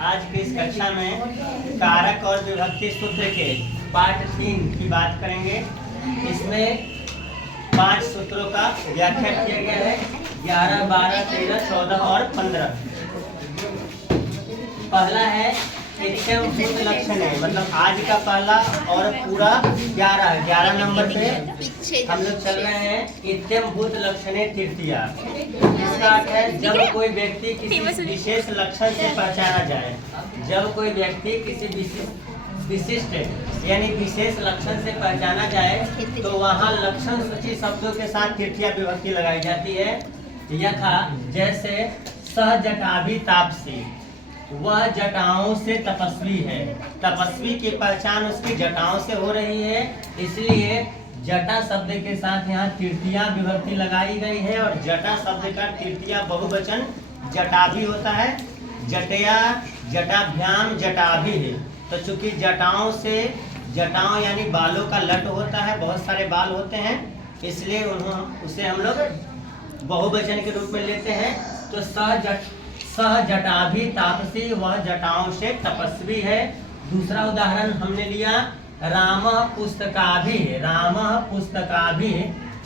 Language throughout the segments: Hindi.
आज की इस कक्षा में कारक और विभक्ति सूत्र के पार्ट 3 की बात करेंगे। इसमें 5 सूत्रों का व्याख्या किया गया है, 11, 12, 13, 14 और 15। पहला है इत्यम भूत लक्षण है, मतलब आज का पहला और पूरा 11 नंबर पे हम लोग चल रहे हैं। इत्यम भूत लक्षणे तृतीया, इसका अर्थ है जब कोई व्यक्ति किसी विशेष लक्षण से पहचाना जाए, जब कोई व्यक्ति किसी विशिष्ट यानी विशेष लक्षण से पहचाना जाए तो वहाँ लक्षण सूची शब्दों के साथ तृतीया विभक्ति लगाई जाती है। यथा जैसे सह जटाभि तापसी, वह जटाओं से तपस्वी है। तपस्वी की पहचान उसकी जटाओं से हो रही है, इसलिए जटा शब्द के साथ यहाँ तृतीया विभक्ति लगाई गई है। और जटा शब्द का तृतीया बहुवचन जटाभि होता है। जटया, जटाभ्याम, जटाभि है। तो चूंकि जटाओं से, जटाओं यानी बालों का लट होता है, बहुत सारे बाल होते हैं, इसलिए उसे हम लोग बहुवचन के रूप में लेते हैं। तो सह जटाभि तापसी, वह जटाओं से तपस्वी है। दूसरा उदाहरण हमने लिया रामः पुस्तकाभि, रामः पुस्तकाभि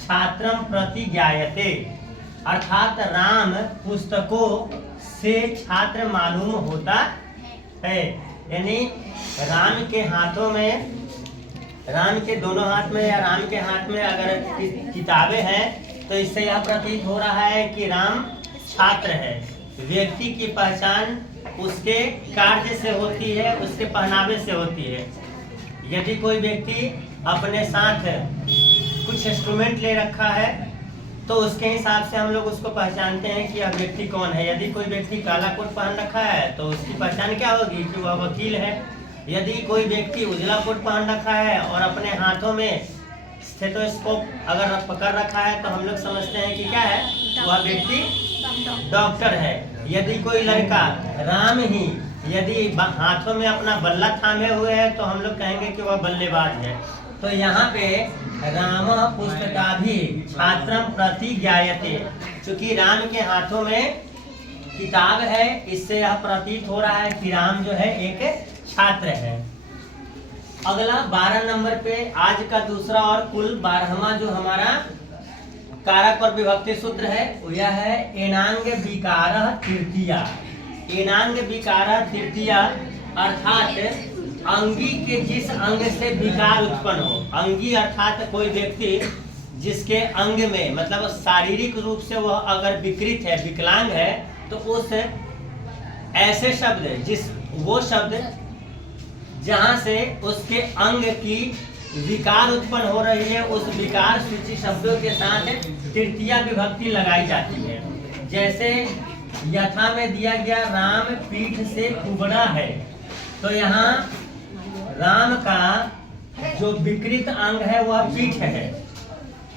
छात्रं प्रति ज्ञायते, अर्थात राम पुस्तकों से छात्र मालूम होता है। यानी राम के हाथों में, राम के दोनों हाथ में या राम के हाथ में अगर किताबें हैं तो इससे यह प्रतीत हो रहा है कि राम छात्र है। व्यक्ति की पहचान उसके कार्य से होती है, उसके पहनावे से होती है। यदि कोई व्यक्ति अपने साथ कुछ इंस्ट्रूमेंट ले रखा है तो उसके हिसाब से हम लोग उसको पहचानते हैं कि यह व्यक्ति कौन है। यदि कोई व्यक्ति काला कोट पहन रखा है तो उसकी पहचान क्या होगी कि वह वकील है। यदि कोई व्यक्ति उजला कोट पहन रखा है और अपने हाथों में स्टेथोस्कोप अगर पकड़ रखा है तो हम लोग समझते हैं कि क्या है, वह व्यक्ति डॉक्टर है। यदि कोई लड़का राम ही यदि हाथों में अपना बल्ला थामे हुए है तो हम लोग कहेंगे कि वह बल्लेबाज है। तो यहाँ पे रामः पुस्तकाभि छात्रं प्रति ज्ञायते, चूंकि राम के हाथों में किताब है, इससे यह प्रतीत हो रहा है कि राम जो है एक छात्र है। अगला 12 नंबर पे आज का दूसरा और कुल 12वां जो हमारा कारक और विभक्ति सूत्र है यह है एनांग विकारः तृतीया। एनांग विकारः तृतीया अर्थात अंगी के जिस अंग से विकार उत्पन्न हो। अंगी अर्थात कोई व्यक्ति जिसके अंग में, मतलब शारीरिक रूप से वह अगर विकृत है, विकलांग है, तो उस ऐसे शब्द, वो शब्द जहां से उसके अंग की विकार उत्पन्न हो रही है, उस विकार सूची शब्दों के साथ तृतीया विभक्ति लगाई जाती है। जैसे यथा में दिया गया राम पीठ से कुबड़ा है, तो यहाँ राम का जो विकृत अंग है वह पीठ है।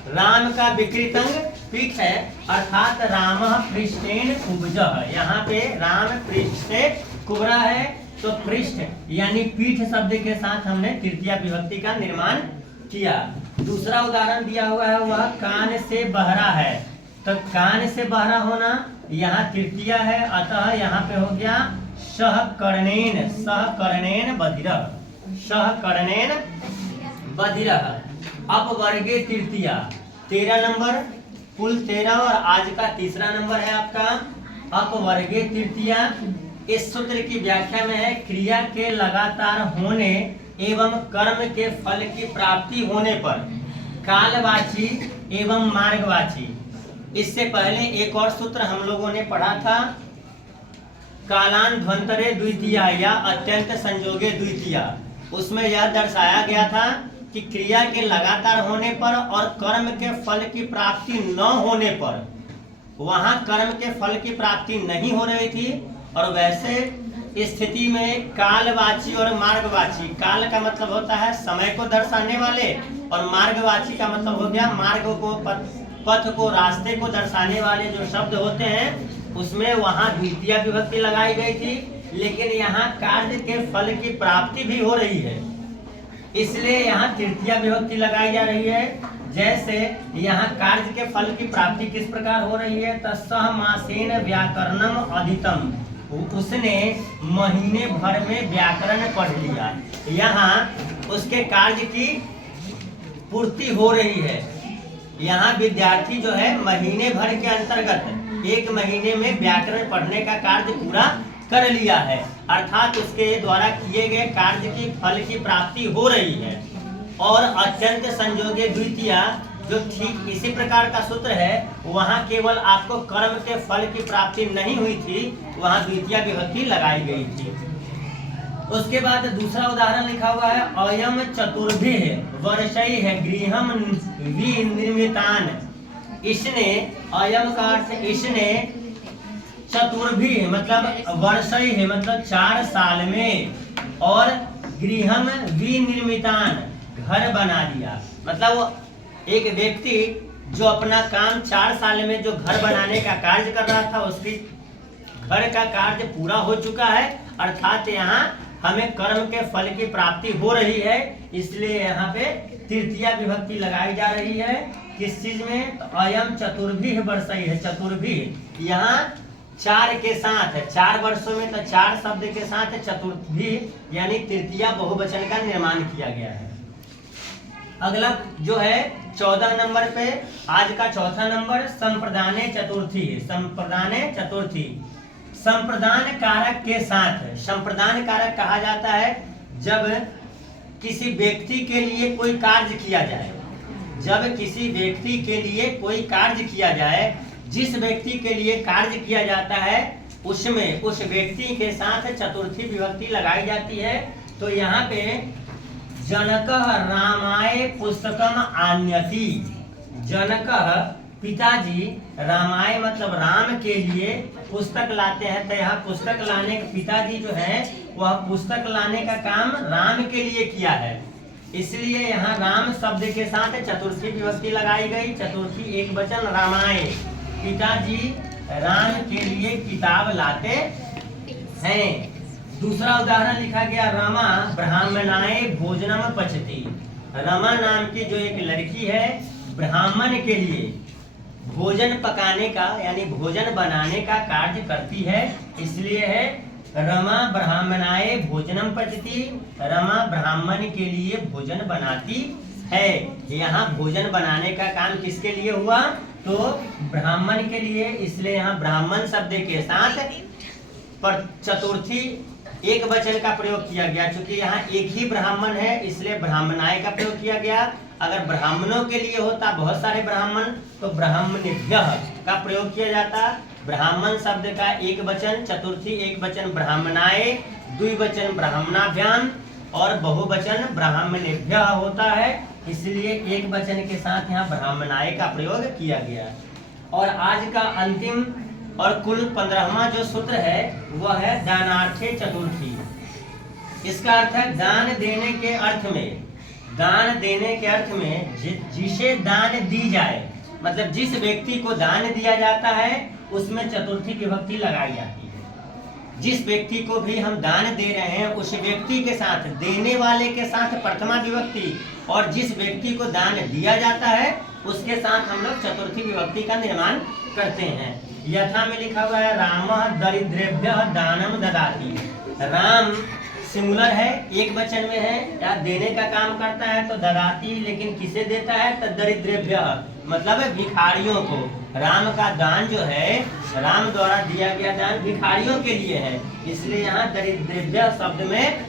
राम का विकृत अंग पीठ है, अर्थात रामः पृष्ठेन कुब्जः। यहाँ पे राम पृष्ठ से कुबड़ा है, तो पृष्ठ यानी पीठ शब्द के साथ हमने तृतीया विभक्ति का निर्माण किया। दूसरा उदाहरण दिया हुआ है वह कान से बहरा है, तो कान से बहरा होना यहाँ तृतीया है, अतः यहाँ पे हो गया सहकर्णेन, सहकर्णेन बधिरः, सहकर्णेन बधिरः। अपवर्गे तृतीया 13 नंबर, कुल 13 और आज का तीसरा नंबर है आपका अपवर्गे तृतीया। इस सूत्र की व्याख्या में है क्रिया के लगातार होने एवं कर्म के फल की प्राप्ति होने पर कालवाची एवं मार्गवाची। इससे पहले एक और सूत्र हम लोगों ने पढ़ा था कालांध्वंतरे द्वितीया या अत्यंत संयोगे द्वितीया। उसमें यह दर्शाया गया था कि क्रिया के लगातार होने पर और कर्म के फल की प्राप्ति न होने पर, वहां कर्म के फल की प्राप्ति नहीं हो रही थी, और वैसे स्थिति में कालवाची और मार्गवाची, काल का मतलब होता है समय को दर्शाने वाले, और मार्गवाची का मतलब हो गया मार्ग को, पथ को, रास्ते को दर्शाने वाले जो शब्द होते हैं, उसमें वहां द्वितीया विभक्ति लगाई गई थी। लेकिन यहाँ कार्य के फल की प्राप्ति भी हो रही है, इसलिए यहाँ तृतीया विभक्ति लगाई जा रही है। जैसे यहाँ कार्य के फल की प्राप्ति किस प्रकार हो रही है, तस्सह मासेन व्याकरणम अधितम, उसने महीने भर में व्याकरण पढ़ लिया। यहाँ उसके कार्य की पूर्ति हो रही है। यहाँ विद्यार्थी जो है महीने भर के अंतर्गत 1 महीने में व्याकरण पढ़ने का कार्य पूरा कर लिया है, अर्थात उसके द्वारा किए गए कार्य की फल की प्राप्ति हो रही है। और अत्यंत संयोगे द्वितीया, जो ठीक इसी प्रकार का सूत्र है, वहाँ केवल आपको कर्म के फल की प्राप्ति नहीं हुई थी, वहाँ द्वितीया विभक्ति लगाई गई थी। उसके बाद दूसरा उदाहरण लिखा हुआ है, अयम चतुर्भिः वर्षैः गृहं विनिर्मितान्। इसने, अयम का अर्थ इसने, चतुर्भिः मतलब वर्षैः मतलब 4 साल में, और गृहं विनिर्मितान् घर बना लिया। मतलब वो एक व्यक्ति जो अपना काम 4 साल में जो घर बनाने का कार्य कर रहा था, उसकी घर का कार्य पूरा हो चुका है, अर्थात यहाँ हमें कर्म के फल की प्राप्ति हो रही है। इसलिए यहाँ पे तृतीया विभक्ति लगाई जा रही है। किस चीज में? तो अयम चतुर्भिः वर्षैः, चतुर्भिः यहाँ 4 के साथ, 4 वर्षों में तो 4 शब्द के साथ चतुर्भिः यानी तृतीया बहुवचन का निर्माण किया गया है। अगला जो है 14 नंबर पे, आज का चौथा नंबर, संप्रदाने चतुर्थी। संप्रदाने चतुर्थी, संप्रदान कारक के साथ। संप्रदान कारक कहा जाता है जब किसी व्यक्ति के लिए कोई कार्य किया जाए, जब किसी व्यक्ति के लिए कोई कार्य किया जाए, जिस व्यक्ति के लिए कार्य किया जाता है उसमें उस व्यक्ति के साथ चतुर्थी विभक्ति लगाई जाती है। तो यहाँ पे जनकः रामाय पुस्तकम आन्यति। जनकः पिताजी रामाय मतलब राम के लिए पुस्तक लाते हैं। तो यहाँ पुस्तक लाने के पिताजी जो है वह पुस्तक लाने का काम राम के लिए किया है, इसलिए यहाँ राम शब्द के साथ चतुर्थी विभक्ति लगाई गई। चतुर्थी एक वचन रामाय, पिताजी राम के लिए किताब लाते हैं। दूसरा उदाहरण लिखा गया, रमा ब्राह्मणाय भोजनम पचती। रमा नाम की जो एक लड़की है ब्राह्मण के लिए भोजन पकाने का यानी भोजन बनाने का कार्य करती है, इसलिए है रमा ब्राह्मणाय भोजनम पचती। रमा ब्राह्मण के लिए भोजन बनाती है। यहाँ भोजन बनाने का काम किसके लिए हुआ? तो ब्राह्मण के लिए, इसलिए यहाँ ब्राह्मण शब्द के साथ पर चतुर्थी एक वचन का प्रयोग किया गया। चूंकि यहाँ एक ही ब्राह्मण है इसलिए ब्राह्मणाय का प्रयोग किया गया। अगर ब्राह्मणों के लिए होता बहुत सारे ब्राह्मण तो ब्राह्मणेभ्यः का प्रयोग किया जाता। ब्राह्मण शब्द का एक वचन, चतुर्थी एक वचन ब्राह्मणाय, द्विवचन ब्राह्मणाभ्याम और बहुवचन ब्राह्मणेभ्यः होता है, इसलिए एक वचन के साथ यहाँ ब्राह्मणाय का प्रयोग किया गया। और आज का अंतिम और कुल 15वां जो सूत्र है वह है दानार्थे चतुर्थी। इसका अर्थ है दान देने के अर्थ में। दान देने के अर्थ में जिसे दान दी जाए, मतलब जिस व्यक्ति को दान दिया जाता है उसमें चतुर्थी विभक्ति लगाई जाती है। जिस व्यक्ति को भी हम दान दे रहे हैं उस व्यक्ति के साथ, देने वाले के साथ प्रथमा विभक्ति, और जिस व्यक्ति को दान दिया जाता है उसके साथ हम लोग चतुर्थी विभक्ति का निर्माण करते हैं। यथा में लिखा हुआ है रामः दरिद्रेभ्यः दानम ददाति। राम सिंगुलर है, एक वचन में है, या देने का काम करता है तो ददाती, लेकिन किसे देता है? तो दरिद्रेभ्यः मतलब भिखारियों को। राम का दान जो है, राम द्वारा दिया गया दान भिखारियों के लिए है, इसलिए यहाँ दरिद्रेभ्यः शब्द में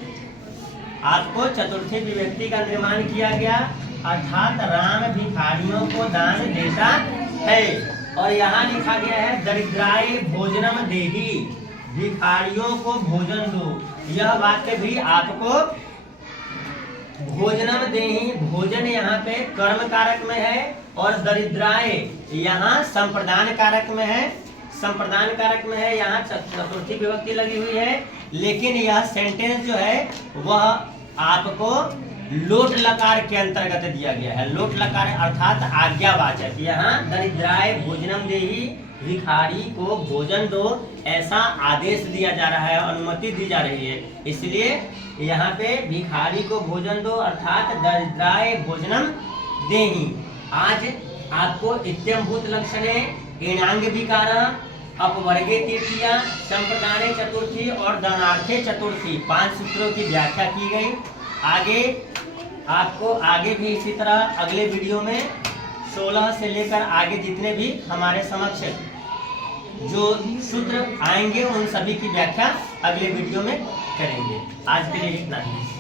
आपको चतुर्थी विभक्ति का निर्माण किया गया, अर्थात राम भिखारियों को दान देता है। और यहाँ लिखा गया है दरिद्राय भोजनम देहि, भिखारियों को भोजन दो। यह वाक्य भी आपको भोजनम देहि, भोजन यहाँ पे कर्म कारक में है और दरिद्राय यहाँ संप्रदान कारक में है। संप्रदान कारक में है, यहाँ चतुर्थी विभक्ति लगी हुई है, लेकिन यह सेंटेंस जो है वह आपको लोट लकार के अंतर्गत दिया गया है। लोट लकार अर्थात आज्ञावाचक। यहाँ दरिद्राय भोजनम देहि, भिखारी को भोजन दो, ऐसा आदेश दिया जा रहा है, अनुमति दी जा रही है, इसलिए यहाँ पे भिखारी को भोजन दो अर्थात दरिद्राय भोजनम देहि। आज आपको इत्यंभूत लक्षणे, एणांग विकार, अपवर्गे तृतीया, संप्रदाने चतुर्थी और धनार्थे चतुर्थी 5 सूत्रों की व्याख्या की गई। आगे आपको आगे भी इसी तरह अगले वीडियो में 16 से लेकर आगे जितने भी हमारे समक्ष जो सूत्र आएंगे उन सभी की व्याख्या अगले वीडियो में करेंगे। आज के लिए इतना ही।